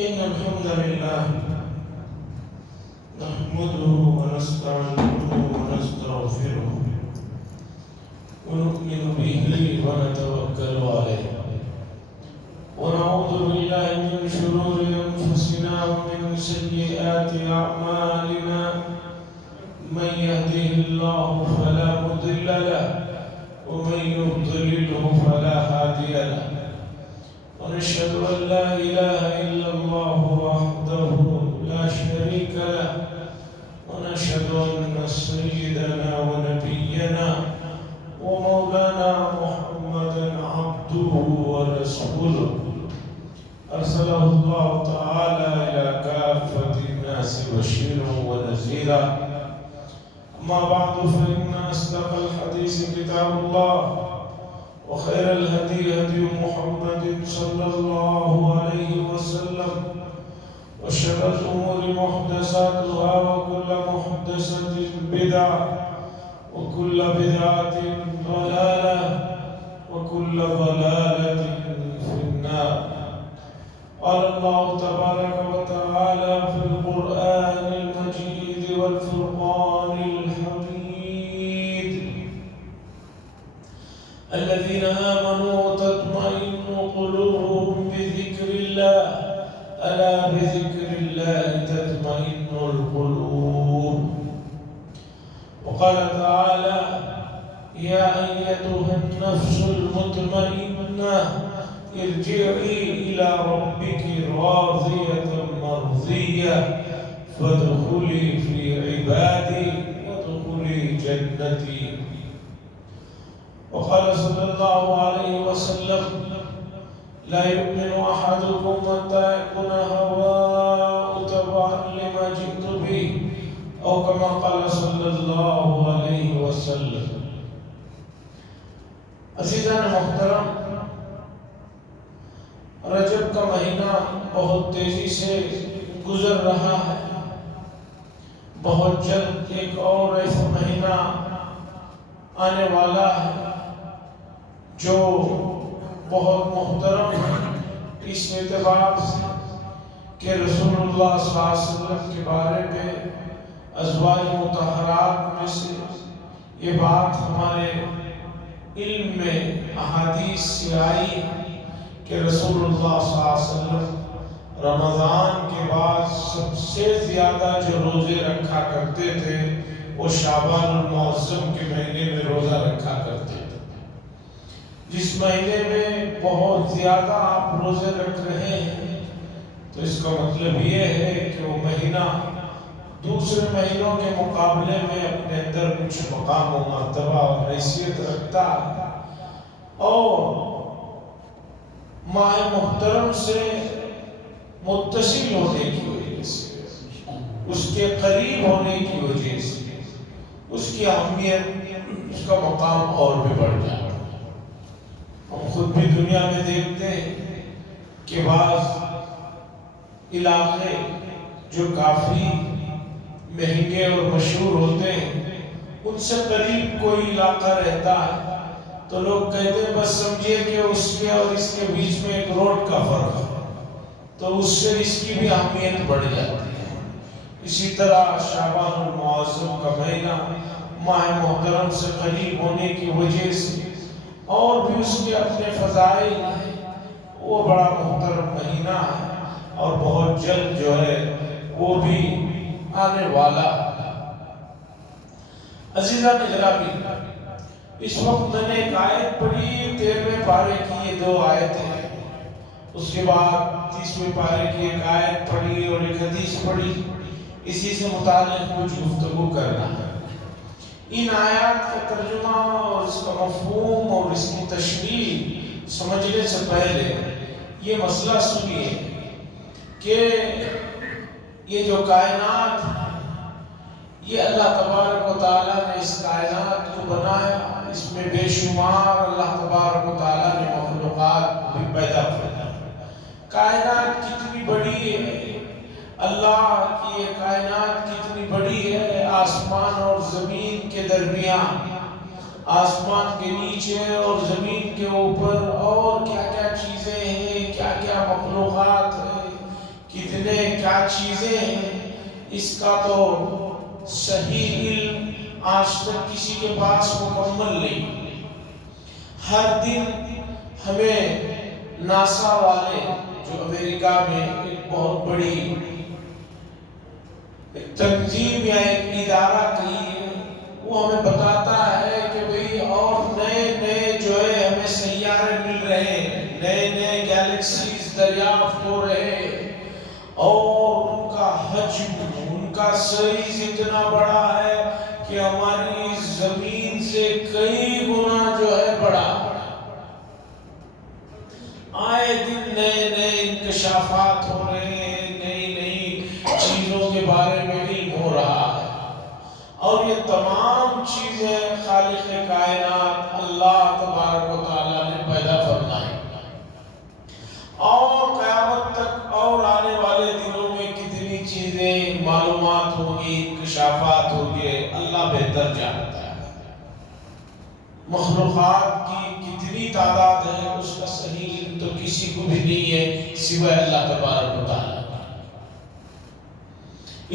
إن الحمد لله نحمده ونستعينه ونستغفره ونؤمن به ونتوكل عليه ونعوذ بالله من شرور أنفسنا ومن سيئات أعمالنا من يهده الله فلا مضل له ومن يضلله فلا هادي له ونشهد أن لا إله إلا الله وحده لا شريك له ونشهد أن سيدنا ونبينا ومولانا محمدا عبده ورسوله أرسله الله تعالى إلى كافة الناس بشيرا ونذيرا أما بعد فإن أصدق الحديث كتاب الله وخير الهدي هدي محمد صلى الله عليه وسلم وشر الأمور محدثاتها وكل محدثة بدعة وكل بدعة ضلالة وكل ضلالة في النار. قال الله تبارك وتعالى في القرآن المجيد والفرقان الحميد: الذين آمنوا تطمئن قلوبهم بذكر الله ألا بذكر الله تطمئن القلوب. وقال تعالى: يا أيتها النفس المطمئنة ارجعي إلى ربك راضية مرضية فادخلي في عبادي وادخلي جنتي. وقال صلى الله عليه وسلم: لا يؤمن أحدكم حتى يكون هواه تبعا لما جئت به أو كما قال صلى الله عليه وسلم. عزیزان محترم، رجب کا مہینہ بہت تیزی سے گزر رہا ہے. بہت جلد ایک اور ایسا مہینہ آنے والا ہے جو بہت محترم ہے اس اعتبار سے کہ رسول اللہ صلی اللہ علیہ وسلم کے بارے میں ازواج مطہرات میں سے یہ بات ہمارے علم میں احادیث سے آئی کہ رسول اللہ صلی اللہ علیہ وسلم رمضان کے بعد سب سے زیادہ جو روزے رکھا کرتے تھے وہ شعبان المعظم کے مہینے میں روزہ رکھا کرتے تھے. جس مہینے میں بہت زیادہ آپ روزے رکھ رہے ہیں تو اس کا مطلب یہ ہے کہ وہ مہینہ دوسرے مہینوں کے مقابلے میں اپنے اندر کچھ مقام و مرتبہ اور حیثیت رکھتا ہے اور ماہ محترم سے متصل ہونے کی وجہ سے، اس کے قریب ہونے کی وجہ سے اس کی اہمیت، اس کا مقام اور بھی بڑھ جاتا ہے. ہم خود بھی دنیا میں دیکھتے ہیں کہ بعض علاقے جو کافی مہنگے اور مشہور ہوتے ہیں ان سے قریب کوئی علاقہ رہتا ہے تو لوگ کہتے ہیں بس سمجھیے کہ اس کے اور اس کے بیچ میں ایک روڈ کا فرق ہے، تو اس سے اس کی بھی اہمیت بڑھ جاتی ہے. اسی طرح شعبان المعظم کا مہینہ ماہ محترم سے قریب ہونے کی وجہ سے اور بھی اس کے اپنے فضائل ہیں، وہ بڑا محترم مہینہ ہے اور بہت جلد جو ہے وہ بھی آنے والا. عزیزان گرامی، اس وقت میں نے ایک آیت پڑھی 13ویں پارے کی، یہ دو آیتیں ہیں. اس کے بعد 30ویں پارے کی ایک آیت پڑھی اور ایک حدیث پڑھی. اسی سے متعلق کچھ گفتگو کرنا ہے. ان آیات کا ترجمہ اور اس کا مفہوم اور اس کی تشریح سمجھنے سے پہلے یہ مسئلہ سنیے کہ یہ جو کائنات ہے یہ اللہ تبارک و تعالیٰ نے اس کائنات کو بنایا، اس میں بے شمار اللہ تبارک و تعالیٰ نے مخلوقات بھی پیدا کیا. کائنات کتنی بڑی ہے، اللہ کی یہ کائنات کتنی بڑی ہے. آسمان اور زمین کے درمیان، آسمان کے نیچے اور زمین کے اوپر اور کیا کیا چیزیں ہیں، کیا کیا مخلوقات ہیں، کتنے کیا چیزیں ہیں، اس کا تو صحیح علم آج تک کسی کے پاس مکمل نہیں۔ ہر دن ہمیں ناسا والے، جو امریکہ میں ایک بہت بڑی تنظیم یا ایک ادارہ کہی ہے، وہ ہمیں بتاتا ہے کہ بھئی اور نئے نئے جو ہے ہمیں سیارے مل رہے ہیں، نئے نئے گیلیکسیز دریافت ہو رہے ہیں، اور ان کا حجم، ان کا سائز اتنا بڑا ہے کہ ہماری زمین سے کئی گنا جو ہے بڑا۔ آئے دن نئے نئے انکشافات ہو رہے ہیں، نئی نئی چیزوں کے بارے میں علم ہو رہا ہے، اور یہ تمام چیزیں خالق کائنات اللہ تبارک و تعالیٰ نے پیدا فرمائی، اور قیامت تک اور آنے والے دنوں میں کتنی چیزیں معلومات ہوگی، انکشافات ہوگی، اللہ بہتر جانتا ہے۔ مخلوقات کی کتنی تعداد ہے اس کا صحیح علم تو کسی کو بھی نہیں ہے سوائے اللہ تبارک و تعالیٰ۔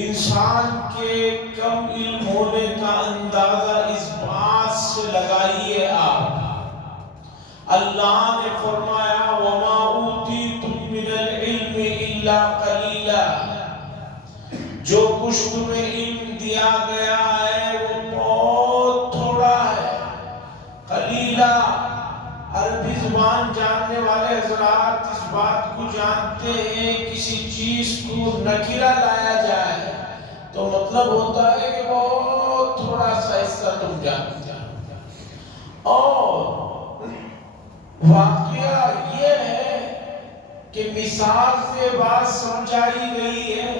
انسان کے کم علم ہونے کا اندازہ اس بات سے لگائیے آپ، اللہ نے فرمایا وَمَا أُوتِيتُم مِّنَ الْعِلْمِ إِلَّا قَلِيلًا، جو کچھ تمہیں علم دیا گیا ہے وہ بہت تھوڑا ہے۔ قلیلہ، عربی زبان جاننے والے حضرات اس بات کو جانتے ہیں، کسی چیز کو نکرہ لایا جائے تو مطلب ہوتا ہے کہ بہت تھوڑا سا حصہ تم جانتے ہیں۔ اور واقعہ یہ ہے کہ مثال سے بات سمجھائی گئی ہے،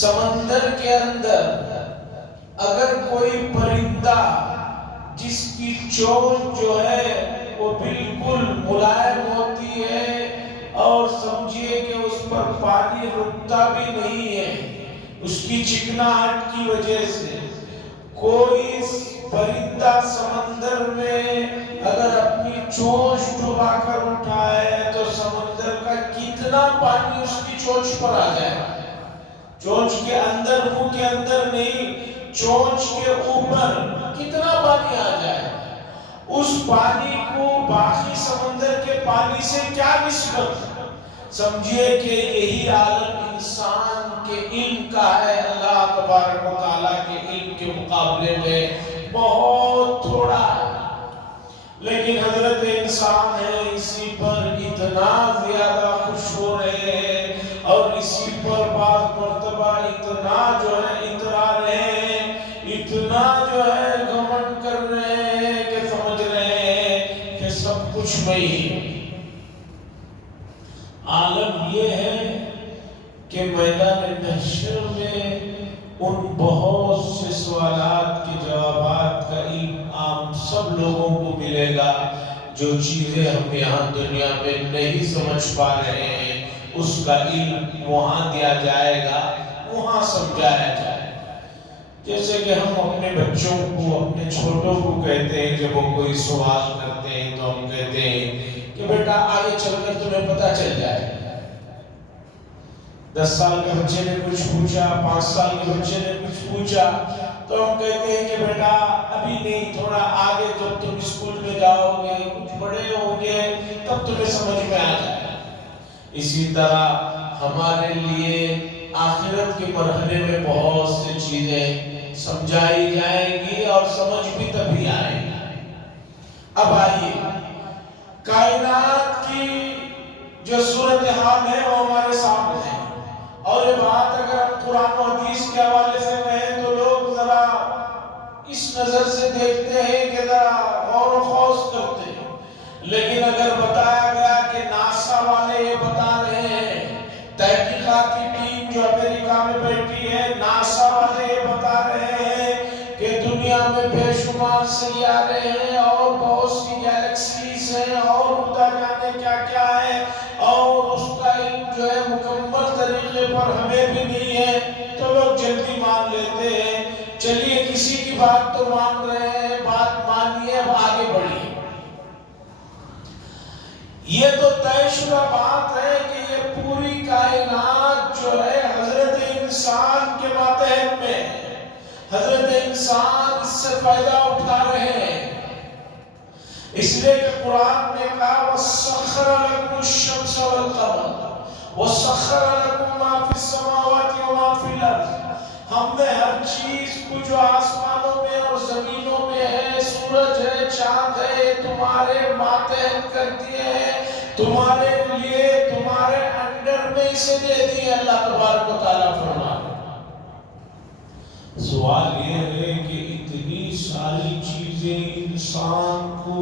سمندر کے اندر اگر کوئی پرندہ جس کی چونچ جو ہے وہ بالکل ملائم ہوتی ہے اور سمجھیے کہ اس پر پانی رکتا بھی نہیں ہے، اس کی چکناہٹ کی وجہ سے کوئی پرندہ سمندر میں اگر اپنی چونچ ڈبا کر اٹھائے تو سمندر کا کتنا پانی اس کی چونچ پر آ جائے گا، چونچ کے اندر، منہ کے اندر نہیں، چونچ کے اوپر کتنا پانی آ جائے، اس پانی کو باقی سمندر کے پانی سے کیا نسبت؟ سمجھیے کہ یہی عالم انسان کے علم کا ہے، اللہ تبارک و تعالیٰ کے علم کے مقابلے میں بہت تھوڑا ہے، لیکن حضرت انسان ہے اسی پر اتنا زیادہ خوش ہو رہے ہیں، اور اسی پر بعض مرتبہ اتنا جو ہے اترا رہے ہیں، اتنا جو ہے گھمنڈ کر رہے ہیں کہ سمجھ رہے ہیں کہ سب کچھ میں ہی۔ عالم یہ ہے کہ میدان محشر میں ان بہت سے سوالات کے جوابات کا علم عام سب لوگوں کو ملے گا، جو چیزیں ہم یہاں دنیا میں نہیں سمجھ پا رہے ہیں اس کا علم وہاں دیا جائے گا، وہاں سمجھایا جائے گا۔ جیسے کہ ہم اپنے بچوں کو، اپنے چھوٹوں کو کہتے ہیں، جب وہ کوئی سوال کرتے ہیں تو ہم کہتے ہیں کہ بیٹا آگے چل کر تمہیں پتہ چل جائے گا۔ 10 سال کے بچے نے کچھ پوچھا، 5 سال کے بچے نے کچھ پوچھا تو ہم کہتے ہیں کہ بیٹا ابھی نہیں، تھوڑا آگے جب تم اسکول میں جاؤ گے، کچھ بڑے ہوں گے تب تمہیں سمجھ میں آ جائے گا۔ اسی طرح ہمارے لیے آخرت کے مرحلے میں بہت سی چیزیں سمجھائی جائیں گی اور سمجھ بھی تبھی آئے گی۔ اب آئیے، کائنات کی جو صورتحال ہے وہ ہمارے سامنے ہے، اور یہ بات اگر ہم قرآن و حدیث کے حوالے سے کہیں تو لوگ ذرا اس نظر سے دیکھتے ہیں کہ ذرا غور و خوض کرتے ہیں، لیکن اگر بتایا گیا کہ ناسا والے یہ بتا رہے ہیں، تحقیقاتی ٹیم جو امریکہ میں بیٹھی ہے، ناسا والے یہ بتا رہے ہیں کہ دنیا میں بے شمار سیارے ہیں اور بہت سی گیلیکسیز ہیں اور خدا جانے کیا کیا ہے، اور اس کا علم جو ہے مکمل طریقے پر ہمیں بھی نہیں ہے، تو لوگ جلدی مان لیتے ہیں۔ چلیے کسی کی بات تو مان رہے ہیں، بات مانیے، اب آگے بڑھیے۔ یہ یہ تو طے شدہ بات ہے کہ یہ پوری کائنات جو ہے حضرت انسان کے ماتحت میں ہے، حضرت انسان اس سے فائدہ اٹھا رہے ہیں۔ اس لیے کہ قرآن نے کہا وَسَخَّرَ لَكُمُ الشَّمْسَ وَالْقَمَرَ وَسَخَّرَ لَكُم مَّا فِي السَّمَاوَاتِ وَمَا فِي الْأَرْضِ۔ ہم نے ہر چیز کو جو آسمانوں میں اور زمینوں میں ہے، سورج ہے، چاند ہے، تمہارے ماتحت کر دیے ہیں، تمہارے لیے، تمہارے انڈر میں اسے دے دیے، اللہ تبارک و تعالیٰ فرما رہے ہیں۔ سوال یہ ہے کہ اتنی ساری چیزیں انسان کو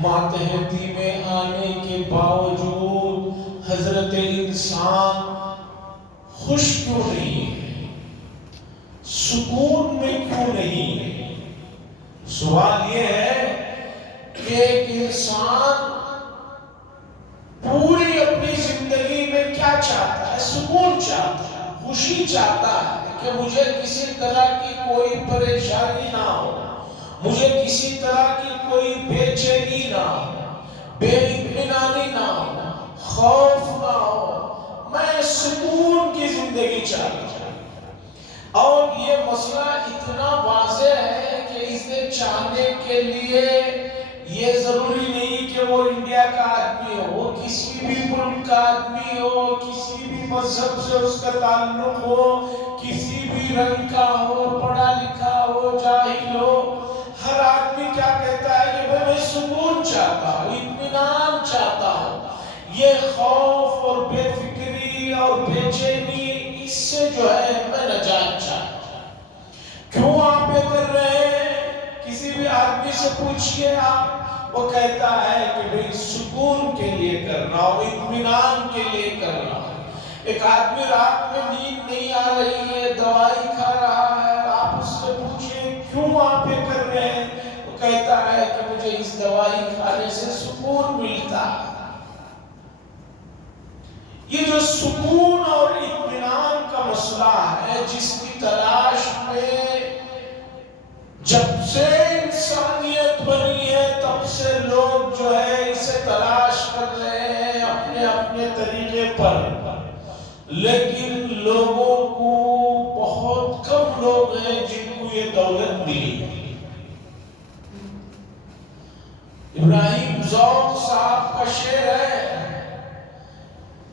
ماتحتی میں آنے کے باوجود حضرت انسان خوش کیوں نہیں ہے، سکون میں کیوں نہیں ہے؟ سوال یہ ہے کہ ایک انسان پوری اپنی زندگی میں کیا چاہتا ہے؟ سکون چاہتا ہے، خوشی چاہتا ہے کہ مجھے کسی طرح کی کوئی پریشانی نہ ہو، مجھے کسی طرح کی کوئی بے چینی نہ ہو، بے اطمینانی نہ ہو، خوف نہ ہو، میں سکون کی زندگی چاہتا ہوں۔ اور یہ مسئلہ اتنا واضح ہے کہ اسے چاہنے کے لیے یہ ضروری نہیں کہ وہ انڈیا کا آدمی ہو، وہ کسی بھی ملک کا آدمی ہو، کسی بھی مذہب سے اس کا تعلق ہو، کسی بھی رنگ کا ہو، پڑھا لکھا ہو، جاہل ہو، ہر آدمی کیا کہتا ہے کہ میں سکون چاہتا ہوں، اطمینان چاہتا ہوں، یہ خوف اور بے فکری اور بے چینی اس سے جو ہے میں نجات چاہتا ہوں۔ کیوں آپ یہ کر رہے ہیں؟ کسی بھی آدمی سے پوچھئے آپ، وہ کہتا ہے کہ بھئی سکون کے لیے کر رہا ہوں، اطمینان کے لیے کر رہا ہوں۔ ایک آدمی رات میں نیند نہیں آ رہی ہے، دوائی کھا رہا ہے، آپ اس سے پوچھیں کیوں آپ یہ کر رہے ہیں؟ وہ کہتا ہے کہ مجھے اس دوائی کھانے سے سکون ملتا ہے۔ یہ جو سکون اور اطمینان کا مسئلہ ہے، جس کی تلاش میں جب سے انسانیت بنی ہے تب سے لوگ جو ہے اسے تلاش کر رہے ہیں اپنے اپنے طریقے پر، لیکن لوگوں کو بہت کم لوگ ہیں جن کو یہ دولت ملی۔ ابراہیم ذوق صاحب کا شعر ہے،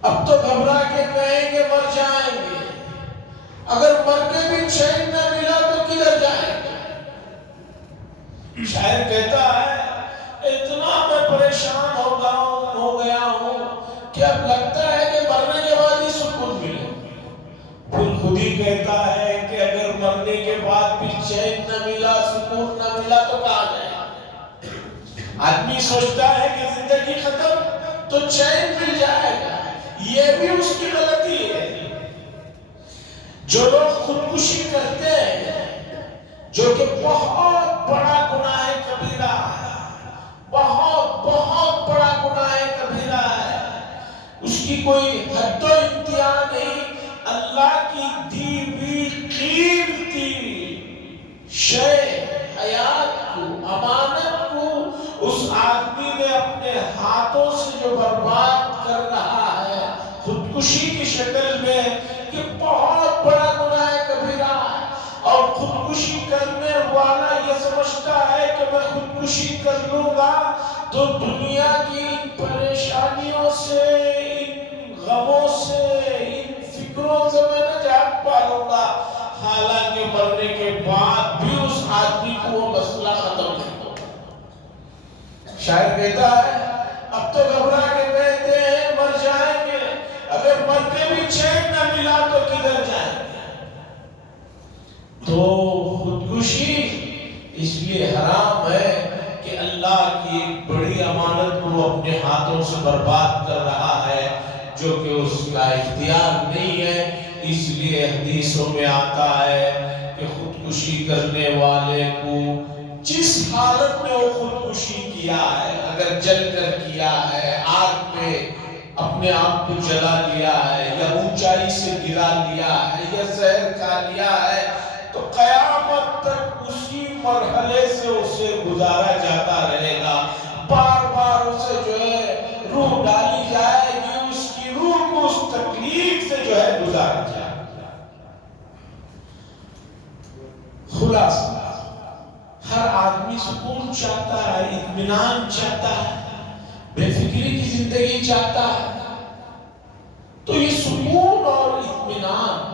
اب تو گھبرا کے کہیں کہ مر جائیں گے، اگر مر کے بھی چین نہ ملا تو کدھر جائیں گے؟ شاعر کہتا ہے اتنا میں پریشان ہو گیا ہوں کہ اب لگتا ہے کہ مرنے کے بعد ہی سکون ملے۔ پھر خود ہی کہتا ہے کہ اگر مرنے کے بعد بھی چین نہ ملا، سکون نہ ملا تو کہاں جائیں؟ آدمی سوچتا ہے کہ زندگی ختم تو چین مل جائے گا، یہ بھی اس کی غلطی ہے۔ جو لوگ خودکشی کرتے ہیں، جو کہ بہت بڑا گناہ کبیرہ ہے، بہت بہت بڑا گناہ کبیرہ ہے، اس کی کوئی حد و انتہا نہیں، اللہ کی دی ہوئی قیمتی شے حیات کو، امانت کو اس آدمی نے اپنے ہاتھوں سے جو برباد کر رہا ہے خودکشی کی شکل میں، کہ بہت بڑا گناہ کبیرہ ہے۔ اور خودکشی کرنے والا یہ سمجھتا ہے کہ میں خودکشی کر لوں گا تو دنیا کی ان پریشانیوں سے، ان غموں سے، ان فکروں سے میں نجات پا لوں گا، حالانکہ مرنے کے بعد بھی اس آدمی کو وہ مسئلہ ختم نہیں ہوگا۔ شاعر کہتا ہے اب تو گھبرا کے کہتے ہیں مر جائیں گے، اگر مر کے بھی چین نہ ملا تو کدھر جائیں گے؟ تو خودکشی اس لیے حرام ہے کہ اللہ کی ایک بڑی امانت کو وہ اپنے ہاتھوں سے برباد کر رہا ہے، جو کہ اس کا اختیار نہیں ہے۔ اس لیے حدیثوں میں آتا ہے کہ خودکشی کرنے والے کو جس حالت میں وہ خودکشی کیا ہے، اگر جل کر کیا ہے، آگ میں اپنے آپ کو جلا لیا ہے، یا اونچائی سے گرا لیا ہے، یا زہر کھا لیا ہے، تو قیامت تک اسی مرحلے سے اسے گزارا جاتا رہے گا۔ بار بار اسے جو ہے اطمینان چاہتا ہے، بے فکری کی زندگی چاہتا ہے، تو یہ سکون اور اطمینان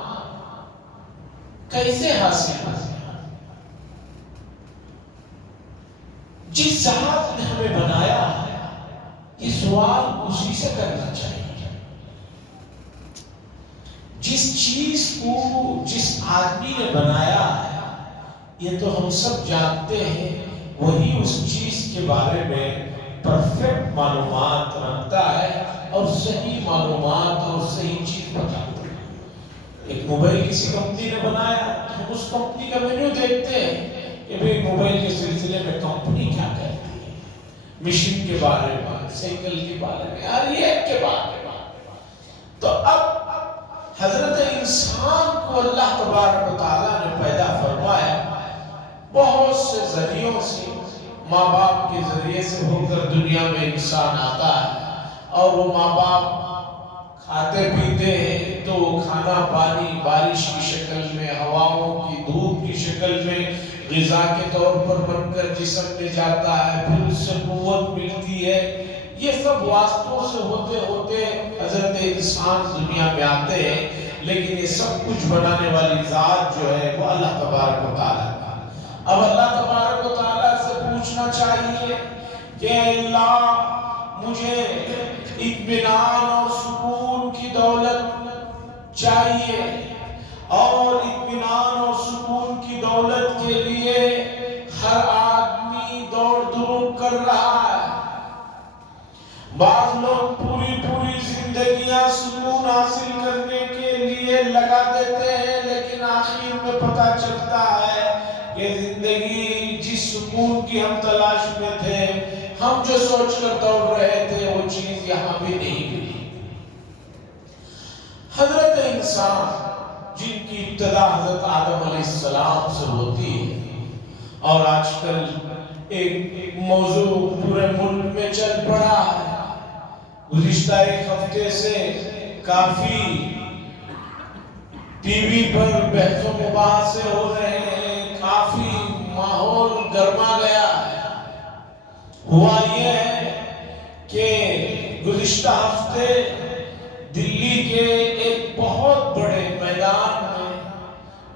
کیسے حاصل ہو؟ جس ذات نے ہمیں بنایا ہے، یہ سوال اسی سے کرنا چاہیے۔ جس چیز کو جس آدمی نے بنایا ہے، یہ تو ہم سب جانتے ہیں، وہی اس چیز کے بارے میں پرفیکٹ معلومات رکھتا ہے اور صحیح معلومات اور صحیح چیز بتاتا ہے۔ ایک موبائل کسی کمپنی نے بنایا، ہم اس کمپنی کا مینیو دیکھتے ہیں کہ بھئی موبائل کے سلسلے میں کمپنی کیا کہتی ہے، مشین کے بارے میں، سائیکل کے بارے میں، ہر ایک کے بارے میں۔ تو اب حضرت انسان کو اللہ تبارک و تعالیٰ نے پیدا فرمایا، بہت سے ذریعوں سے، ماں باپ کے ذریعے سے ہو کر دنیا میں انسان آتا ہے، اور وہ ماں باپ کھاتے پیتے ہیں تو وہ کھانا پانی بارش کی شکل میں، ہواؤں کی دھوپ کی شکل میں غذا کے طور پر بن کر جسم میں جاتا ہے، پھر اس سے قوت ملتی ہے۔ یہ سب واسطوں سے ہوتے ہوتے حضرت انسان دنیا میں آتے ہیں، لیکن یہ سب کچھ بنانے والی ذات جو ہے وہ اللہ تبارک و تعالیٰ کا۔ اب اللہ تبارک و تعالیٰ سے پوچھنا چاہیے کہ اللہ مجھے اطمینان اور سکون کی دولت چاہیے، اور اطمینان اور سکون کی دولت کے لیے ہر آدمی دوڑ دھوپ کر رہا ہے۔ بعض لوگ پوری زندگیاں سکون حاصل کرنے کے لیے لگا دیتے ہیں، لیکن آخر میں پتہ چلتا ہے کہ زندگی جس سکون کی ہم تلاش میں تھے، ہم جو سوچ کر دوڑ رہے تھے، وہ چیز یہاں بھی نہیں ملی۔ حضرت انسان جن کی ابتدا حضرت آدم علیہ السلام سے ہوتی ہے، اور آج کل ایک موضوع پورے ملک میں چل پڑا ہے، گزشتہ ایک ہفتے سے کافی ٹی وی پر بحث و مباحثے ہو رہے ہیں، کافی ماحول گرما گیا ہے۔ ہوا یہ ہے کہ گزشتہ ہفتے دلی کے ایک بہت بڑے میدان میں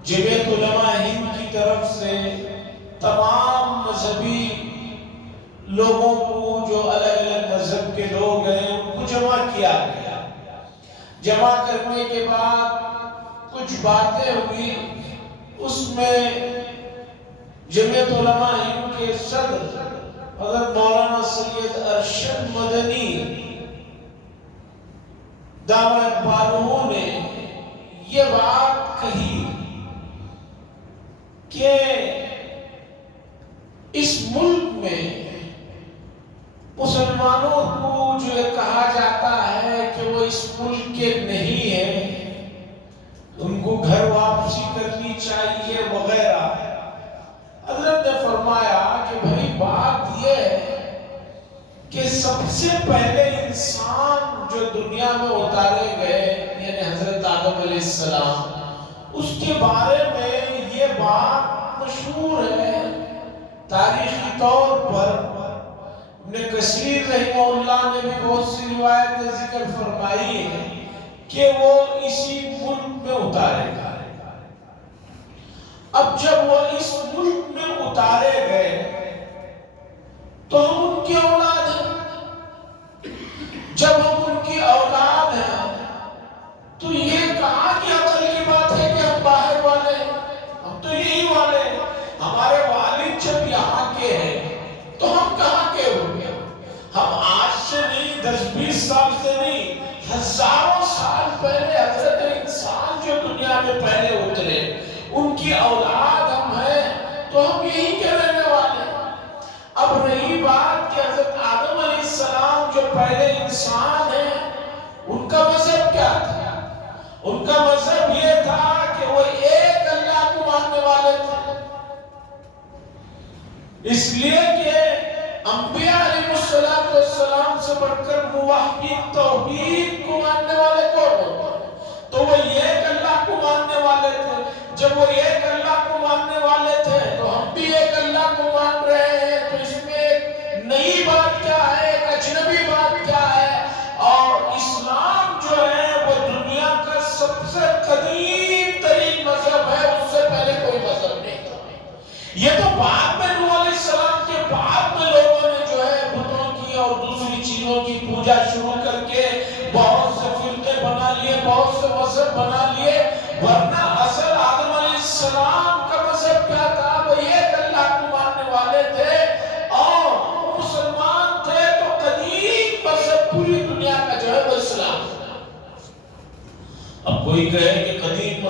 جمعیت علماء ہند کی طرف سے تمام مذہبی لوگوں کو، جو الگ الگ مذہب کے لوگ ہیں، ان کو جمع کیا گیا۔ جمع کرنے کے بعد کچھ باتیں ہوئی، اس میں جمعیت علماء ہند کے صدر حضرت مولانا سید ارشد مدنی دامت بالہ نے یہ بات کہی کہ اس ملک میں مسلمانوں کو جو کہا جاتا ہے کہ وہ اس ملک کے نہیں ہیں، ان کو گھر واپسی کرنی چاہیے وغیرہ۔ حضرت نے فرمایا کہ بھئی بات یہ ہے کہ سب سے پہلے انسان جو دنیا میں اتارے گئے، یعنی حضرت آدم علیہ السلام، اس کے بارے میں یہ بات مشہور ہے تاریخی طور پر۔ ابن کثیر رحمہ اللہ نے بھی بہت سی روایتیں ذکر فرمائی ہیں کہ وہ اسی ملک میں اتارے گئے۔ اب جب وہ اس ملک میں اتارے گئے تو ہم ان کی اولاد ہیں۔ جب ہم ان کی اولاد ہیں تو یہ کہاں کی عقل کی بات ہے کہ ہم باہر والے ہیں؟ ہم تو یہی والے ہیں۔ ہمارے والد جب یہاں کے ہیں تو ہم کہاں کے ہوئے؟ ہم آج سے نہیں، 10-20 سال سے نہیں، ہزاروں سال پہلے حضرت انسان جو دنیا میں پہلے اترے، ان کی اولاد ہم ہیں، تو ہم یہی کے رہنے والے ہیں۔ اب رہی بات کہ حضرت آدم علیہ السلام جو پہلے انسان ہیں، ان کا مذہب کیا تھا؟ ان کا مذہب یہ تھا کہ وہ ایک اللہ کو ماننے والے تھے۔ اس لیے کہ انبیاء علیہ السلام سے بڑھ کر موحد توحید کو ماننے والے کون ہوتے؟ تو وہ ایک اللہ کو ماننے والے تھے۔ جب وہ ایک اللہ کو ماننے والے تھے تو ہم بھی ایک اللہ کو مان رہے ہیں، تو اس میں ایک نئی مذہب بنا لیے، ورنہ اصل آدم علیہ السلام کا مذہب کیا تھا؟ وہ ایک اللہ کو ماننے والے تھے اور مسلمان تھے، تو قدیم مذہب پوری دنیا کا جو ہے وہ اسلام۔ اب کوئی کہے کہ قدیم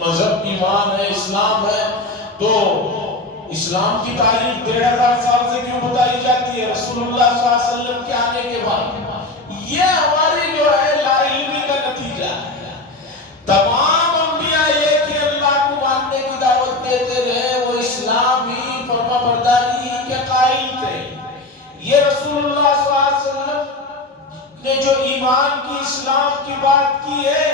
مذہب ایمان ہے، اسلام ہے، تو اسلام کی تاریخ 1500 سال سے کیوں بتائی جاتی ہے رسول اللہ صلی اللہ علیہ وسلم کے آنے کے بعد؟ یہ ہماری جو ہے لا علمی کا نتیجہ ہے۔ تمام انبیاء ایک ہی اللہ کو ماننے کی دعوت دیتے رہے، وہ اسلامی فرما برداری کے قائل تھے۔ یہ رسول اللہ صلی اللہ علیہ وسلم نے جو ایمان کی، اسلام کی بات کی ہے،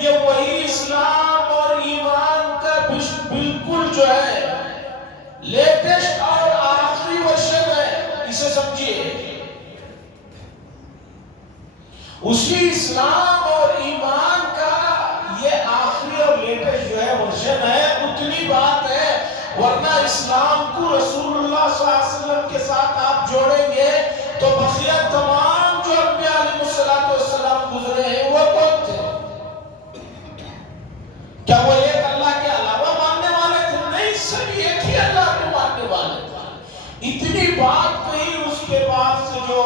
یہ وہی اسلام اور ایمان کا بالکل جو ہے لیٹسٹ اور آخری ورژن ہے، اسے سمجھیے۔ اسی اسلام اور ایمان کا یہ آخری اور لیٹسٹ جو ہے ورژن ہے، اتنی بات ہے۔ ورنہ اسلام کو رسول اللہ صلی اللہ علیہ وسلم کے ساتھ آپ جوڑیں گے تو بقیہ تمام جو انبیاء علیہ السلام گزرے ہیں وہ کون تھے؟ کیا وہ ایک اللہ کے علاوہ ماننے والے تھے؟ نہیں، سب ایک ہی اللہ کو ماننے والے تھے۔ اتنی بات کہی، اس کے بعد سے جو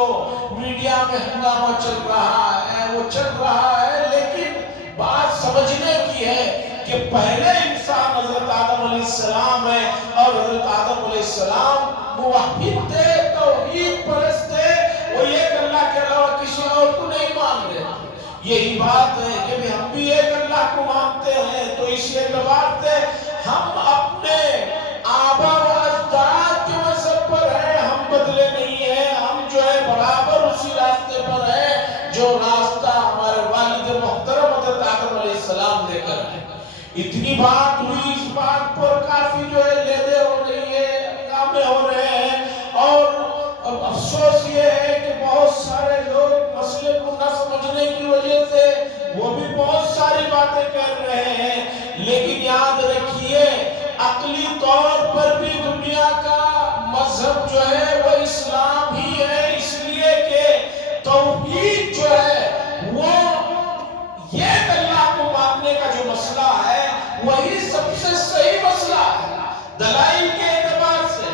میڈیا میں ہنگامہ چل رہا ہے وہ چل رہا ہے، لیکن بات سمجھنے کی ہے کہ پہلے انسان حضرت آدم علیہ السلام ہے، اور حضرت آدم علیہ السلام موحد تھے، توحید پرست تھے، وہ ایک اللہ کے علاوہ کسی اور کو نہیں مان رہے تھے۔ یہی بات ہے کہ ہم بھی ایک اللہ کو مانتے ہیں، تو اس اعتبار سے ہم اپنے آبا و اجداد کے مذہب پر ہیں، ہم بدلے نہیں ہیں، ہم جو ہے برابر اسی راستے پر ہیں جو راستہ ہمارے والد محترم حضرت آدم علیہ السلام لے کر آئے۔ اتنی بات ہوئی، اس بات پر کافی جو ہے لیدے ہو رہی ہے، ہنگامے ہو رہے ہیں، اور افسوس یہ ہے کہ بہت سارے لوگ مسئلے کو نہ سمجھنے کی وجہ سے وہ بھی بہت ساری باتیں کر رہے ہیں، لیکن یاد رکھیے عقلی طور پر بھی دنیا کا مذہب جو ہے وہ اسلام ہی ہے، اس لیے کہ توحید جو ہے وہ ایک اللہ کو ماننے کا جو مسئلہ ہے وہی سب سے صحیح مسئلہ ہے دلائل کے اعتبار سے۔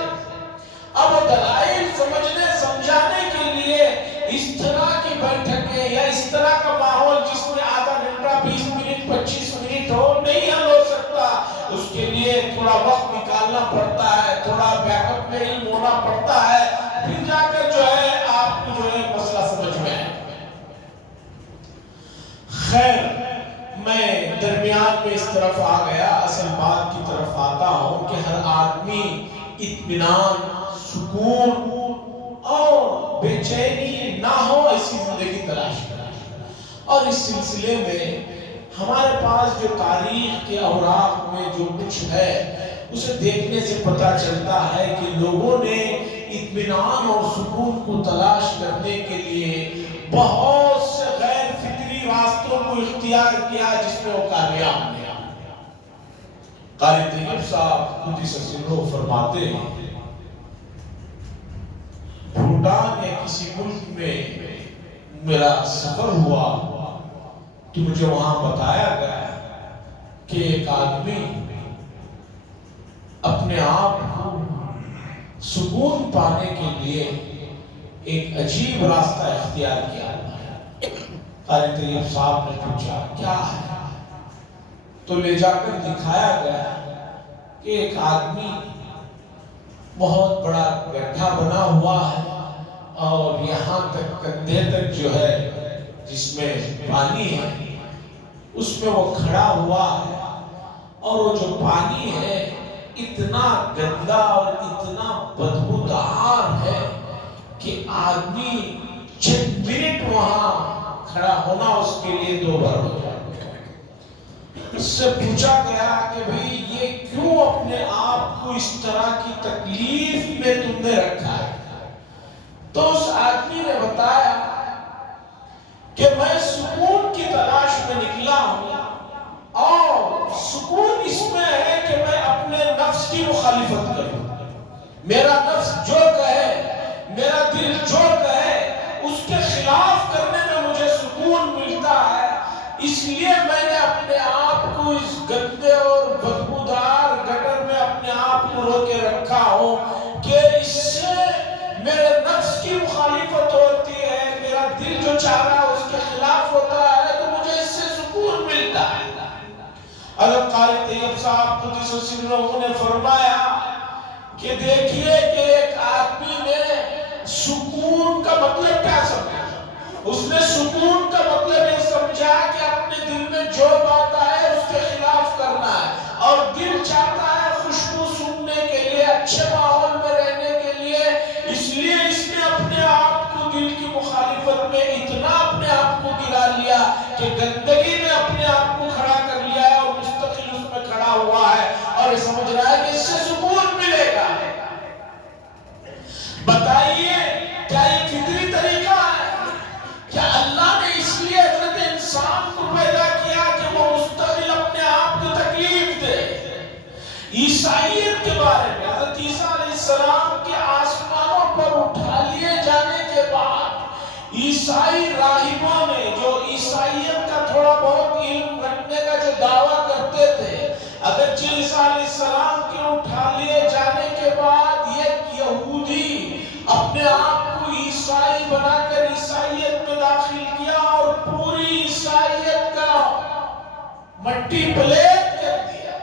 اب دلائل سمجھنے سمجھانے کے لیے اس طرح کی بیٹھکیں یا اس طرح کا ماحول جس میں آدھا گھنٹہ 20 منٹ 25 منٹ ہو نہیں حل ہو سکتا، اس کے لیے تھوڑا وقت نکالنا پڑتا ہے، تھوڑا بیک اپ میں علم ہونا پڑتا ہے، پھر جا کر جو ہے آپ کو جو ہے مسئلہ سمجھ میں ہے۔ خیر، میں درمیان میں اس طرف آ گیا، اصل بات کی طرف آتا ہوں کہ ہر آدمی اطمینان، سکون اور بے چینی نہ ہو ایسی زندگی تلاش کرتا ہے، اور اس سلسلے میں ہمارے پاس جو تاریخ کے اوراق میں جو کچھ ہے اسے دیکھنے سے پتہ چلتا ہے کہ لوگوں نے اطمینان اور سکون کو تلاش کرنے کے لیے بہت سے غیر فطری راستوں کو اختیار کیا جس میں وہ کامیاب ہوئے۔ قاری طیب صاحب قدس سرہ فرماتے ہیں بھوٹان یا کسی ملک میں میرا سفر ہوا تو مجھے وہاں بتایا گیا کہ ایک آدمی اپنے آپ کو سکون پانے کے لیے ایک عجیب راستہ اختیار کیا۔ قاری طیب صاحب نے پوچھا کیا ہے، تو لے جا کر دکھایا گیا کہ ایک آدمی بہت بڑا گڈھا بنا ہوا ہے اور یہاں تک کندھے تک جو ہے جس میں پانی ہے اس میں وہ کھڑا ہوا ہے، اور وہ جو پانی ہے اتنا گندا اور اتنا بدبودار ہے کہ آدمی چند منٹ وہاں کھڑا ہونا اس کے لیے 2 بار ہو جاتا ہے۔ اس سے پوچھا گیا کہ بھئی یہ کیوں اپنے آپ کو اس طرح کی تکلیف میں تم نے رکھا ہے؟ تو اس آدمی نے بتایا کہ میں سکون کی تلاش میں نکلا ہوں، اور سکون اس میں ہے کہ میں اپنے نفس کی مخالفت کروں، میرا نفس جو کہے، میرا دل جو کہے اس کے خلاف کرنے میں مجھے سکون ملتا ہے، اس لیے مجبور ہو کے رکھا ہوں کہ اس سے میرے نفس کی مخالفت ہوتی ہے، میرا دل جو چاہ رہا ہے اس کے خلاف ہوتا ہے، تو مجھے اس سے سکون ملتا ہے۔ حضرت قاری طیب صاحب قدس سرہ نے فرمایا کہ دیکھیے کہ ایک آدمی نے سکون کا مطلب کیا سمجھا؟ اس نے سکون کا مطلب یہ سمجھا کہ اپنے دل میں جو بات آئے اس کے خلاف کرنا ہے، اور دل چاہتا ہے خوشبو سونگنے کے لیے، اچھے ماحول میں رہنے کے لیے، اس لیے اس نے اپنے آپ کو دل کی مخالفت میں اتنا اپنے آپ کو گرا لیا کہ گندگی میں اپنے آپ کو کھڑا کر لیا ہے اور مستقل اس میں کھڑا ہوا ہے، اور یہ سمجھ رہا ہے کہ اس سے سکون ملے گا۔ بتائیے کیا یہ فطری طریقہ ہے؟ کیا اللہ نے اس لیے حضرت انسان کو پیدا کیا کہ وہ مستقل اپنے آپ کو تکلیف دے؟ عیسائیت کے بارے میں حضرت عیسیٰ علیہ السلام کے آسمانوں پر اٹھا لیے جانے کے بعد عیسائی راہبوں نے، جو عیسائیت کا تھوڑا بہت علم رکھنے کا جو دعویٰ کرتے تھے، اگرچہ عیسیٰ علیہ السلام کے اٹھا لیے جانے کے بعد یہ یہودی اپنے آپ کو عیسائی بنا کر عیسائیت میں داخل کیا اور پوری عیسائیت کا مٹی پلیٹ کر دیا۔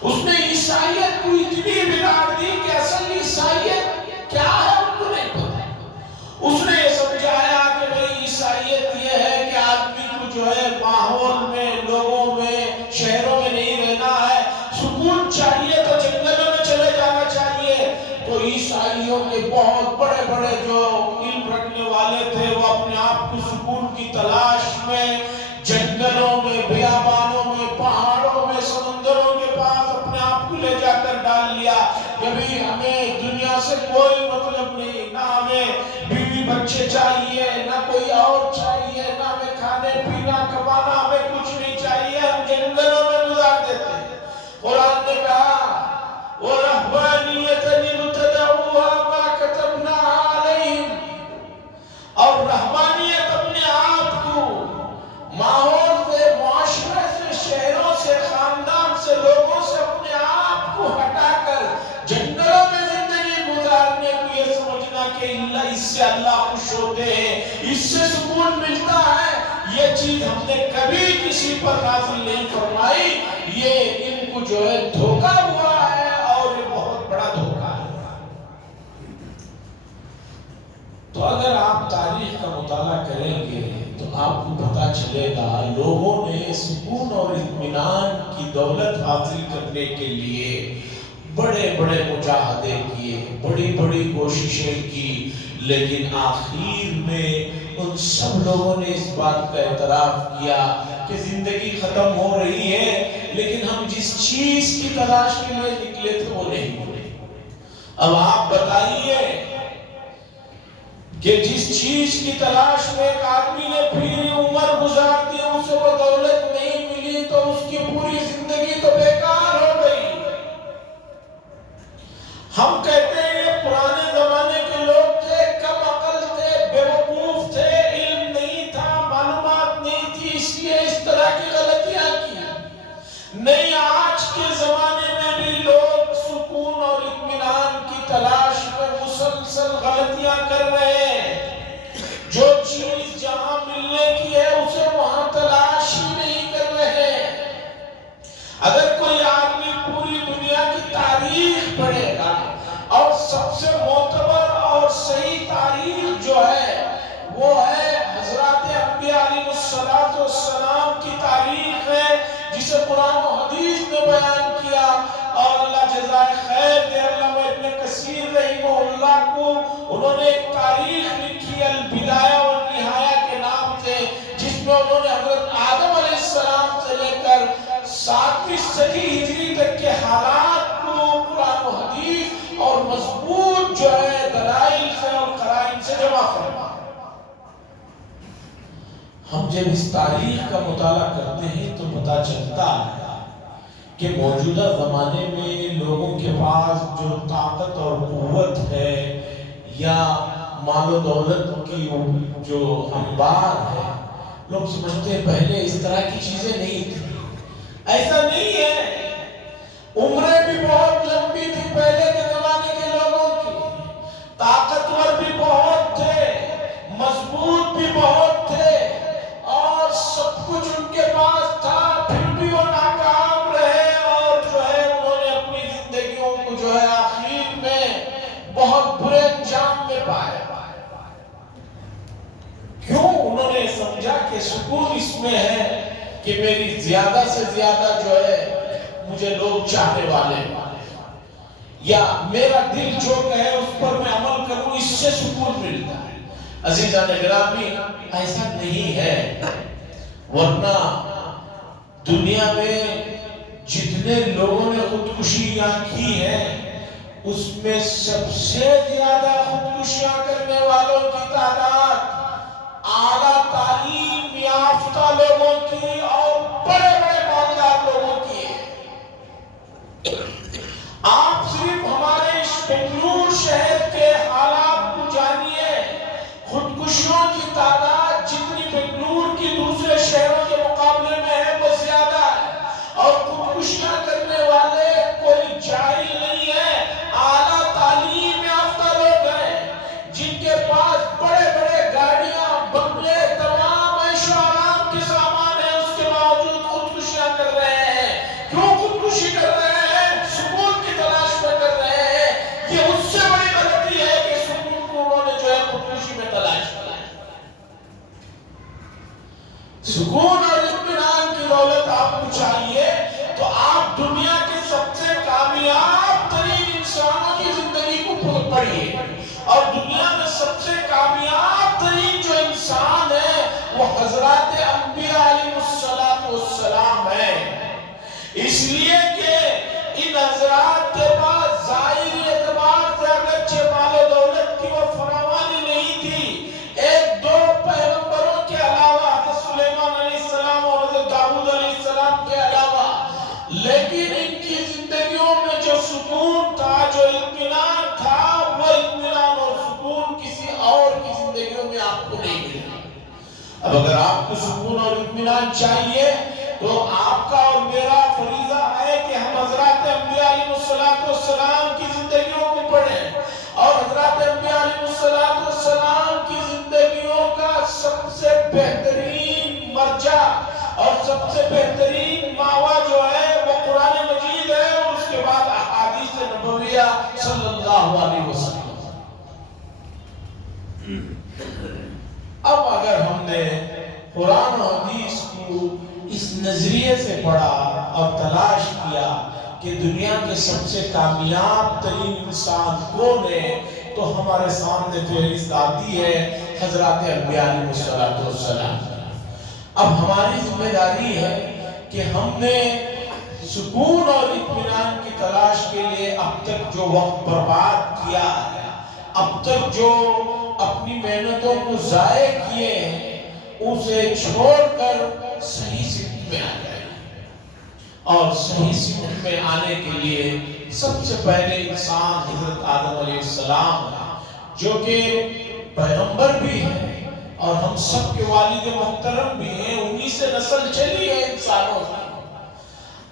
اس نے عیسائیت کو اتنی بگاڑ دی کہ اصل عیسائیت کیا ہے ان کو نہیں پتا۔ اس نے یہ سمجھایا کہ بھئی عیسائیت یہ ہے کہ آدمی کو جو ہے ماحول میں، لوگوں میں، شہروں میں نہیں رہنا ہے، سکون چاہیے تو جنگلوں میں چلے جانا چاہیے۔ تو عیسائیوں کے بہت بڑے بڑے جو علم رکھنے والے تھے وہ اپنے آپ کو سکون کی تلاش میں جنگلوں میں، بیابانوں میں، پہاڑوں میں، سمندروں کے پاس اپنے آپ کو لے جا کر ڈال لیا کہ بھی ہمیں دنیا سے کوئی مطلب نہیں، نہ ہمیں بیوی بچے چاہیے، نہ کوئی اور چاہیے، نہ ہمیں کھانے پینا کمانا، ہمیں کچھ نہیں چاہیے، ہم جنگلوں میں گزار دیتے ہیں۔ قرآن نے کہا وَرَهْبَانِيَّةً ابْتَدَعُوهَا مَا كَتَبْنَاهَا عَلَيْهِمْ، اور رہبانیت اپنے آپ کو ماحول سے، معاشرے سے، شہروں سے، خاندان سے، لوگوں سے اپنے آپ کو ہٹا کر جنگلوں میں زندگی گزارنے کو یہ سمجھنا کہ اس سے اللہ خوش ہوتے ہیں، اس سے سکون ملتا ہے، یہ چیز ہم نے کبھی کسی پر نازل نہیں فرمائی۔ یہ ان کو جو ہے دھوکہ ہوا ہے، اور یہ بہت بڑا دھوکہ ہے۔ تو اگر آپ تاریخ کا مطالعہ کریں گے تو آپ کو پتہ چلے گا لوگوں نے سکون اور اطمینان کی دولت حاصل کرنے کے لیے بڑے بڑے مجاہدے کیے، بڑی بڑی کوششیں کی، لیکن آخر میں ان سب لوگوں نے اس بات کا اعتراف کیا کہ زندگی ختم ہو رہی ہے، لیکن ہم جس چیز کی تلاش کے لیے نکلے تھے وہ نہیں ملی۔ اب آپ بتائیے کہ جس چیز کی تلاش میں ایک آدمی نے پوری عمر گزار دی، اسے وہ دولت نہیں ملی تو اس کی پوری زندگی تو بیکار ہو گئی۔ ہم کہتے ہیں یہ پرانے زمانے کے لوگ تھے، کم عقل تھے، بیوقوف تھے، علم نہیں تھا، معلومات نہیں تھی، اس لیے اس طرح کی غلطیاں کی۔ نہیں، آج کے زمانے میں بھی لوگ سکون اور اطمینان کی تلاش میں مسلسل غلطیاں کر رہے ہیں۔ جو چیز جہاں ملنے کی ہے اسے وہاں تلاش ہی نہیں کر رہے۔ اگر کوئی آدمی پوری دنیا کی تاریخ پڑھے گا اور سب سے معتبر اور صحیح تاریخ جو ہے وہ ہے حضرات انبیاء علیہ السلام کی تاریخ ہے، جسے قرآن و حدیث نے بیان کیا، اور اللہ جزائے خیر دے علامہ ابن کثیر رحمہ اللہ کو، انہوں نے ایک تاریخ لکھی البدایہ والنہایہ کے نام سے، جس میں انہوں نے حضرت آدم علیہ السلام سے لے کر 7ویں صدی ہجری تک کے حالات کو قرآن و حدیث اور مضبوط جو ہے دلائل سے اور قرائن سے جمع فرما۔ ہم جب اس تاریخ کا مطالعہ کرتے ہیں تو پتہ چلتا ہے کہ موجودہ زمانے میں لوگوں کے پاس جو طاقت اور قوت ہے یا مال و دولت کی جو انبار ہے، لوگ سمجھتے ہیں پہلے اس طرح کی چیزیں نہیں تھی۔ ایسا نہیں ہے، عمریں بھی بہت لمبی تھی پہلے کے زمانے کے لوگوں کی، طاقتور بھی بہت تھے، مضبوط بھی بہت تھے، اور سب کچھ ان کے پاس تھا، پھر بھی وہ ناکام رہے، اور جو ہے انہوں نے اپنی زندگیوں کو جو ہے آخر میں بہت برے انجام میں پایا۔ کیوں؟ انہوں نے سمجھا کہ سکون اس میں ہے کہ میری زیادہ سے زیادہ جو ہے مجھے لوگ چاہنے والے ہیں، یا میرا دل جو کہے اس پر میں عمل کروں، اس سے سکون ملتا ہے۔ عزیزان گرامی، ایسا نہیں ہے، ورنہ دنیا میں جتنے لوگوں نے خودکشیاں کی ہیں اس میں سب سے زیادہ خودکشیاں کرنے والوں کی تعداد اعلیٰ تعلیم یافتہ لوگوں کی اور بڑے بڑے مالدار لوگوں کی ہے۔ آپ صرف ہمارے اس بنگلور شہر کے حالات کو جانیے، خودکشیوں کی تعداد جتنی بنگلور کی دوسرے شہروں کے مقابلے میں ہے وہ زیادہ ہے، اور خودکشیاں کرنے والے کوئی جاہل نہیں ہے، اعلیٰ تعلیم یافتہ لوگ ہیں جن کے پاس بڑے بڑے گاڑیاں، بنگلے، تمام عیش و آرام کے سامان ہیں، اس کے باوجود خودکشیاں کر رہے ہیں۔ کیوں خودکشی کر رہے ہیں؟ سکون کی تلاش میں کر رہے ہیں۔ یہ اس سے بڑی غلطی ہے کہ سکون کو انہوں نے جو ہے خودکشی میں تلاش کیا۔ سکون اور اطمینان کی دولت آپ کو چاہیے تو آپ دنیا کے سب سے کامیاب ترین انسانوں کی زندگی کو پڑھیے، اور دنیا میں سب سے کامیاب ترین جو انسان ہے وہ حضرات انبیاء علیہ السلام ہے، اس لیے کہ ان حضرات کے پاس ظاہری اعتبار سے اگرچہ مال و دولت کی وہ فراوانی نہیں تھی، ایک دو پیغمبروں کے علاوہ، حضرت سلیمان علیہ السلام اور حضرت داؤد علیہ السلام کے علاوہ، لیکن ان کی زندگیوں میں جو سکون تھا، جو اطمینان تھا، وہ اطمینان اور سکون کسی اور کی زندگیوں میں آپ کو نہیں ملے۔ اب اگر آپ کو سکون اور اطمینان چاہیے تو آپ کا اور میرا فریضہ ہے کہ ہم حضرات انبیاء علیہ السلام کی زندگیوں کو پڑھیں، اور حضرات انبیاء علیہ السلام کی زندگیوں کا سب سے بہترین مرجع اور سب سے بہترین ماوا جو ہے وہ قرآن مجید ہے، اور اس کے بعد احادیث نبویہ صلی اللہ علیہ وسلم۔ اب اگر ہم نے قرآن و حدیث کو اس نظریے سے پڑھا اور تلاش کیا کہ دنیا کے سب سے کامیاب ترین انسان کون ہے، تو ہمارے سامنے فہرست آتی ہے حضرات انبیاء علیہ السلام۔ اب ہماری ذمہ داری ہے کہ ہم نے سکون اور اطمینان کی تلاش کے لیے اب تک جو وقت برباد کیا ہے، اب تک جو اپنی محنتوں کو ضائع کیے ہیں، اسے چھوڑ کر صحیح سمت میں آ جائیں۔ اور صحیح سمت میں آنے کے لیے سب سے پہلے انسان حضرت آدم علیہ السلام ہے، جو کہ پیغمبر بھی ہے اور ہم سب کے والد محترم بھی ہیں، انہی سے نسل چلی ہے انسانوں کی۔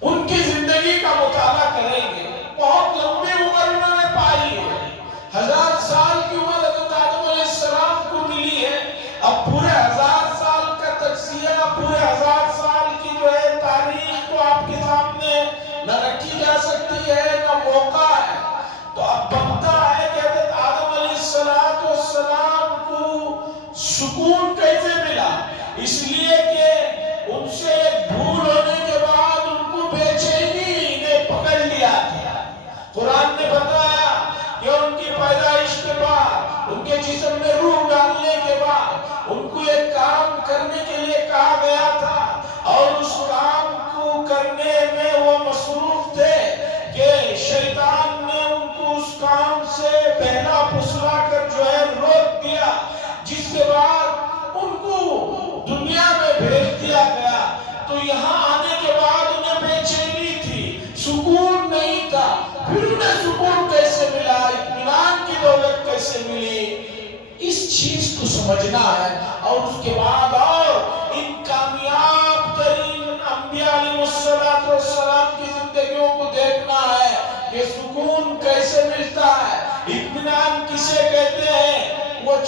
ان کی زندگی کا مطالعہ کریں گے، بہت لمبی عمر انہوں نے پائی ہے، 1000 سال کی عمر حضرت آدم علیہ السلام کو ملی ہے۔ اب پورے 1000 سال کا تجزیہ، پورے 1000 سال کی جو ہے تاریخ تو آپ کے سامنے نہ رکھی جا سکتی ہے نہ موقع ہے، تو اب بنتا ہے کہ حضرت آدم علیہ السلام کو سکون کیسے ملا؟ اس لیے کہ ان سے ایک بھول ہونے کے بعد ان کو بے چینی نے پکڑ لیا تھا۔ قرآن نے بتایا کہ ان کی پیدائش کے بعد، ان کے جسم میں روح ڈالنے کے بعد ان کو ایک کام کرنے کے لیے کہا گیا تھا، اور اس کام کو کرنے میں وہ مصروف تھے کہ شیطان نے ان کو اس کام سے پہلا پھسلا کر جو ہے روک دیا، جس کے بعد ان کو دنیا میں بھیج دیا گیا۔ تو یہاں آنے کے بعد انہیں بے چینی تھی، سکون نہیں تھا، پھر انہیں سکون کیسے ملا، اطمینان کی دولت کیسے ملی، اس چیز کو سمجھنا ہے۔ اور اس کے بعد اور ان کامیاب ترین انبیاء علیہ السلام کی زندگیوں کو دیکھنا